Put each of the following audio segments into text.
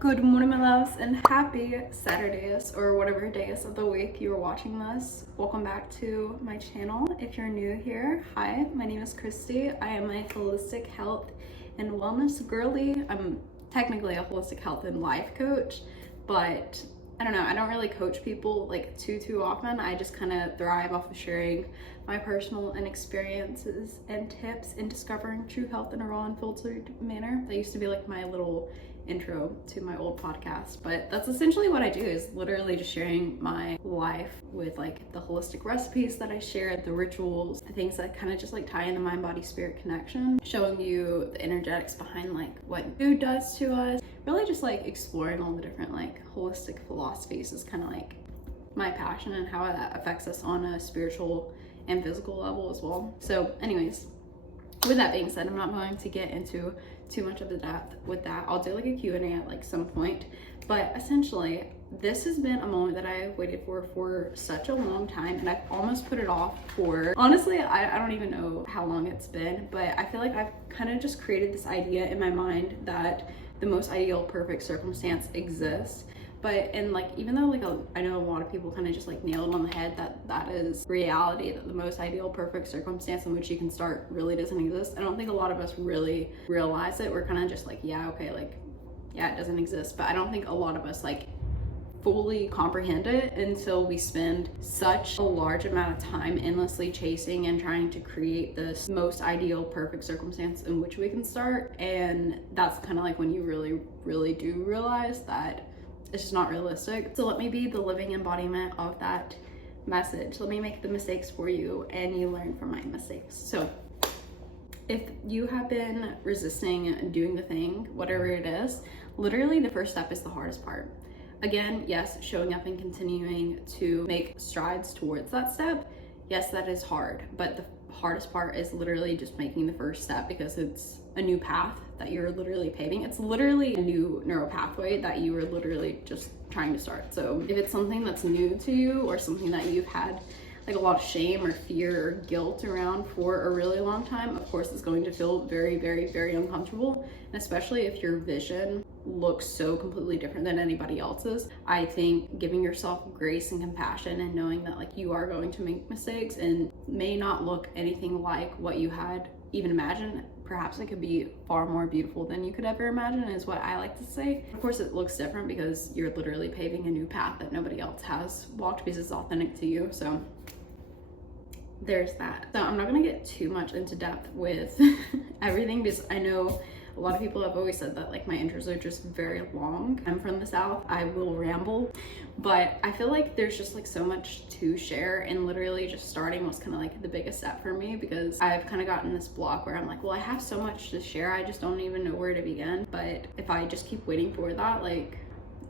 Good morning, my loves, and happy Saturdays or whatever days of the week you are watching this. Welcome back to my channel. If you're new here, hi, my name is Christy. I am a holistic health and wellness girly. I'm technically a holistic health and life coach, but I don't know, I don't really coach people like too often. I just kind of thrive off of sharing my personal and experiences and tips in discovering true health in a raw and filtered manner. That used to be like my little intro to my old podcast, but that's essentially what I do, is literally just sharing my life with like the holistic recipes that I share, the rituals, the things that kind of just like tie in the mind body spirit connection, showing you the energetics behind like what food does to us, really just like exploring all the different like holistic philosophies is kind of like my passion and how that affects us on a spiritual and physical level as well. So anyways, with that being said, I'm not going to get into too much of the depth with that. I'll do like a Q&A at like some point, but essentially this has been a moment that I've waited for such a long time, and I've almost put it off for, honestly, I don't even know how long it's been, but I feel like I've kind of just created this idea in my mind that the most ideal perfect circumstance exists. But, and like, even though like I know a lot of people kind of just like nail it on the head that is reality, that the most ideal perfect circumstance in which you can start really doesn't exist. I don't think a lot of us really realize it. We're kind of just like, yeah, okay, like, yeah, it doesn't exist. But I don't think a lot of us like fully comprehend it until we spend such a large amount of time endlessly chasing and trying to create this most ideal perfect circumstance in which we can start. And that's kind of like when you really do realize that it's just not realistic. So let me be the living embodiment of that message. Let me make the mistakes for you and you learn from my mistakes. So if you have been resisting doing the thing, whatever it is, literally the first step is the hardest part. Again, yes, showing up and continuing to make strides towards that step. Yes, that is hard, but the hardest part is literally just making the first step, because it's a new path that you're literally paving. It's literally a new neural pathway that you are literally just trying to start. So if it's something that's new to you or something that you've had like a lot of shame or fear or guilt around for a really long time, of course it's going to feel very uncomfortable. And especially if your vision looks so completely different than anybody else's. I think giving yourself grace and compassion and knowing that like you are going to make mistakes and may not look anything like what you had even imagined. Perhaps it could be far more beautiful than you could ever imagine, is what I like to say. Of course it looks different because you're literally paving a new path that nobody else has walked because it's authentic to you. So there's that. So I'm not gonna get too much into depth with everything, because I know a lot of people have always said that like my intros are just very long. I'm from the South, I will ramble, but I feel like there's just like so much to share, and literally just starting was kind of like the biggest step for me, because I've kind of gotten this block where I'm like, well, I have so much to share, I just don't even know where to begin. But if I just keep waiting for that, like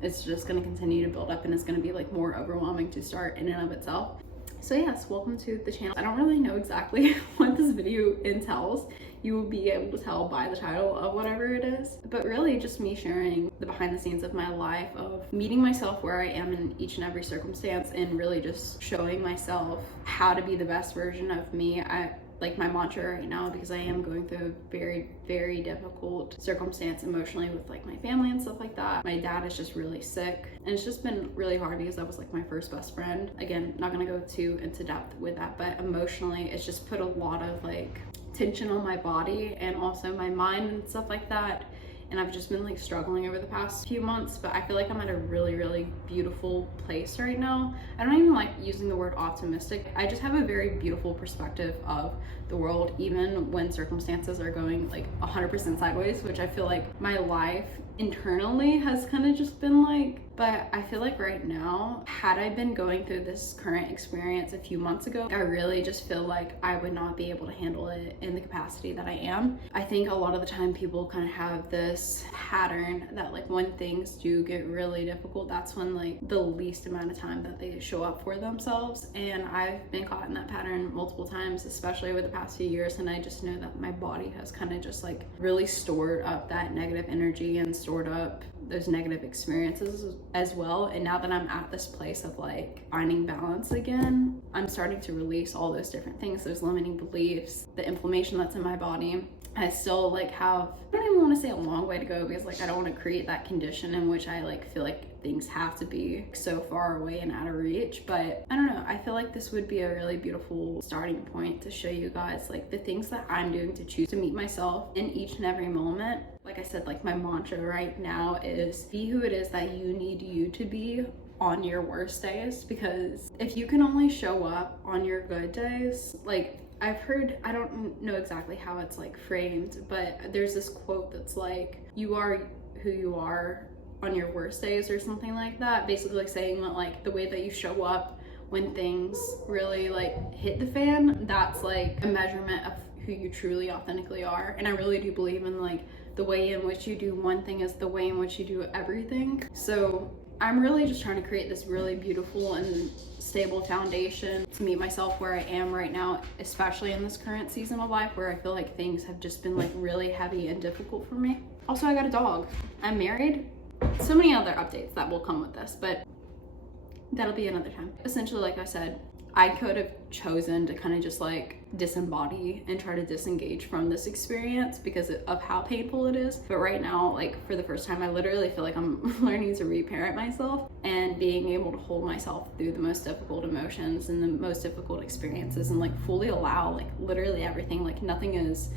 it's just going to continue to build up, and it's going to be like more overwhelming to start in and of itself. So yes, welcome to the channel. I don't really know exactly what this video entails. You will be able to tell by the title of whatever it is, but really just me sharing the behind the scenes of my life, of meeting myself where I am in each and every circumstance, and really just showing myself how to be the best version of me. Like my mantra right now, because I am going through a very difficult circumstance emotionally with like my family and stuff like that. My dad is just really sick, and it's just been really hard because that was like my first best friend. Again, not gonna go too into depth with that, but emotionally it's just put a lot of like tension on my body and also my mind and stuff like that. And I've just been like struggling over the past few months, but I feel like I'm at a really beautiful place right now. I don't even like using the word optimistic. I just have a very beautiful perspective of the world, even when circumstances are going like 100% sideways, which I feel like my life internally has kind of just been like. But I feel like right now, had I been going through this current experience a few months ago, I really just feel like I would not be able to handle it in the capacity that I am. I think a lot of the time people kind of have this pattern that like when things do get really difficult, that's when like the least amount of time that they show up for themselves. And I've been caught in that pattern multiple times, especially over the past few years. And I just know that my body has kind of just like really stored up that negative energy and stored up those negative experiences as well. And now that I'm at this place of like finding balance again, I'm starting to release all those different things, those limiting beliefs, the inflammation that's in my body, I still like have, I don't even want to say a long way to go, because like I don't want to create that condition in which I like feel like things have to be so far away and out of reach. But I don't know, I feel like this would be a really beautiful starting point to show you guys like the things that I'm doing to choose to meet myself in each and every moment. Like I said, like my mantra right now is be who it is that you need you to be on your worst days, because if you can only show up on your good days, like I've heard, I don't know exactly how it's like framed, but there's this quote that's like, you are who you are on your worst days or something like that. Basically like saying that like the way that you show up when things really like hit the fan, that's like a measurement of who you truly authentically are. And I really do believe in like the way in which you do one thing is the way in which you do everything. So I'm really just trying to create this really beautiful and stable foundation to meet myself where I am right now, especially in this current season of life where I feel like things have just been like really heavy and difficult for me. Also, I got a dog. I'm married. So many other updates that will come with this, but that'll be another time. Essentially, like I said, I could have chosen to kind of just like disembody and try to disengage from this experience because of how painful it is. But right now, like for the first time, I literally feel like I'm learning to reparent myself and being able to hold myself through the most difficult emotions and the most difficult experiences and like fully allow like literally everything. Like nothing is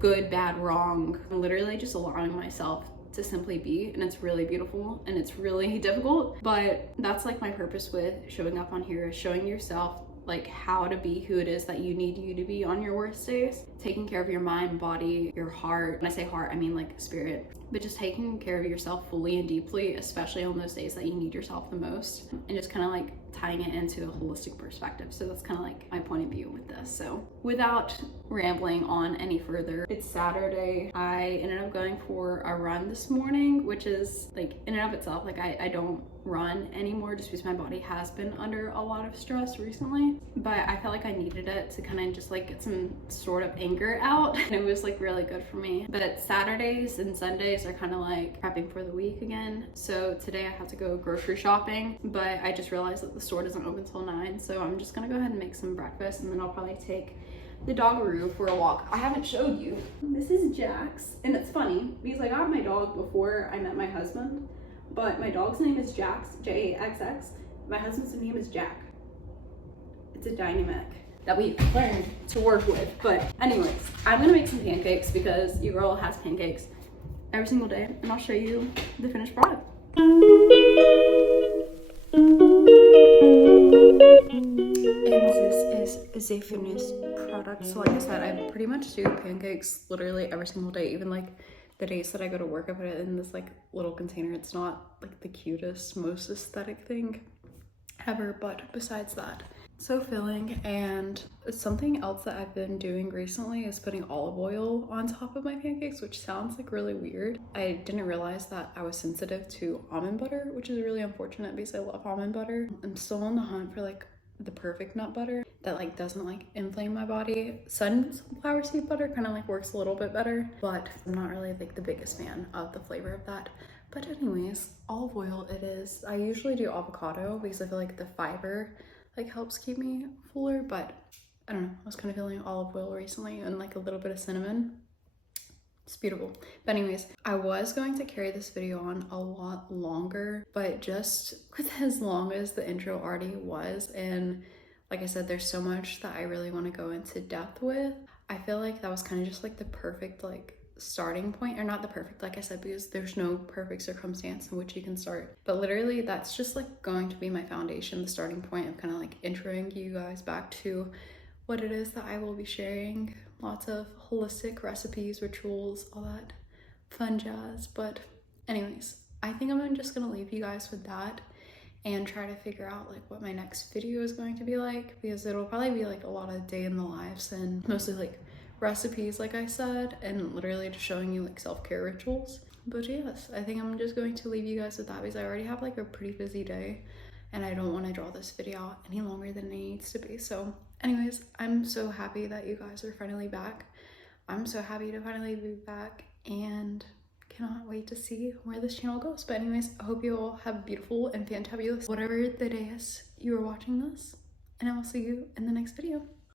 good, bad, wrong. I'm literally just allowing myself to simply be, and it's really beautiful and it's really difficult, but that's like my purpose with showing up on here, is showing yourself like how to be who it is that you need you to be on your worst days, taking care of your mind, body, your heart. When I say heart, I mean like spirit, but just taking care of yourself fully and deeply, especially on those days that you need yourself the most, and just kind of like tying it into a holistic perspective. So that's kind of like my point of view with this. So without rambling on any further, it's Saturday. I ended up going for a run this morning, which is like in and of itself, like I don't run anymore just because my body has been under a lot of stress recently, but I felt like I needed it to kind of just like get some sort of anger out, and it was like really good for me. But Saturdays and Sundays are kind of like prepping for the week again. So today I have to go grocery shopping, but I just realized that the store doesn't open till 9, so I'm just gonna go ahead and make some breakfast, and then I'll probably take the doggaroo for a walk. I haven't showed you. This is Jax, and it's funny because I got my dog before I met my husband, but my dog's name is Jax, J-A-X-X. My husband's name is Jack. It's a dynamic that we learned to work with. But anyways, I'm gonna make some pancakes because your girl has pancakes every single day, and I'll show you the finished product. And this is a finished product. So like I said, I pretty much do pancakes literally every single day. Even like the days that I go to work, I put it in this like little container. It's not like the cutest, most aesthetic thing ever, but besides that, so filling. And something else that I've been doing recently is putting olive oil on top of my pancakes, which sounds like really weird. I didn't realize that I was sensitive to almond butter, which is really unfortunate because I love almond butter. I'm still on the hunt for like the perfect nut butter that like doesn't like inflame my body. Sunflower seed butter kind of like works a little bit better, but I'm not really like the biggest fan of the flavor of that. But anyways, olive oil it is. I usually do avocado because I feel like the fiber like helps keep me fuller, but I don't know, I was kind of feeling olive oil recently and like a little bit of cinnamon. It's beautiful. But anyways, I was going to carry this video on a lot longer, but just with as long as the intro already was, and like I said, there's so much that I really want to go into depth with, I feel like that was kind of just like the perfect like starting point, or not the perfect, like I said, because there's no perfect circumstance in which you can start, but literally that's just like going to be my foundation, the starting point of kind of like introing you guys back to what it is that I will be sharing. Lots of holistic recipes, rituals, all that fun jazz. But anyways, I think I'm just gonna leave you guys with that and try to figure out like what my next video is going to be like, because it'll probably be like a lot of day in the lives and mostly like recipes, like I said, and literally just showing you like self-care rituals. But yes, I think I'm just going to leave you guys with that because I already have like a pretty busy day and I don't want to draw this video out any longer than it needs to be. So anyways, I'm so happy that you guys are finally back. I'm so happy to finally be back and cannot wait to see where this channel goes. But anyways, I hope you all have a beautiful and fantabulous whatever the day is you are watching this, and I will see you in the next video.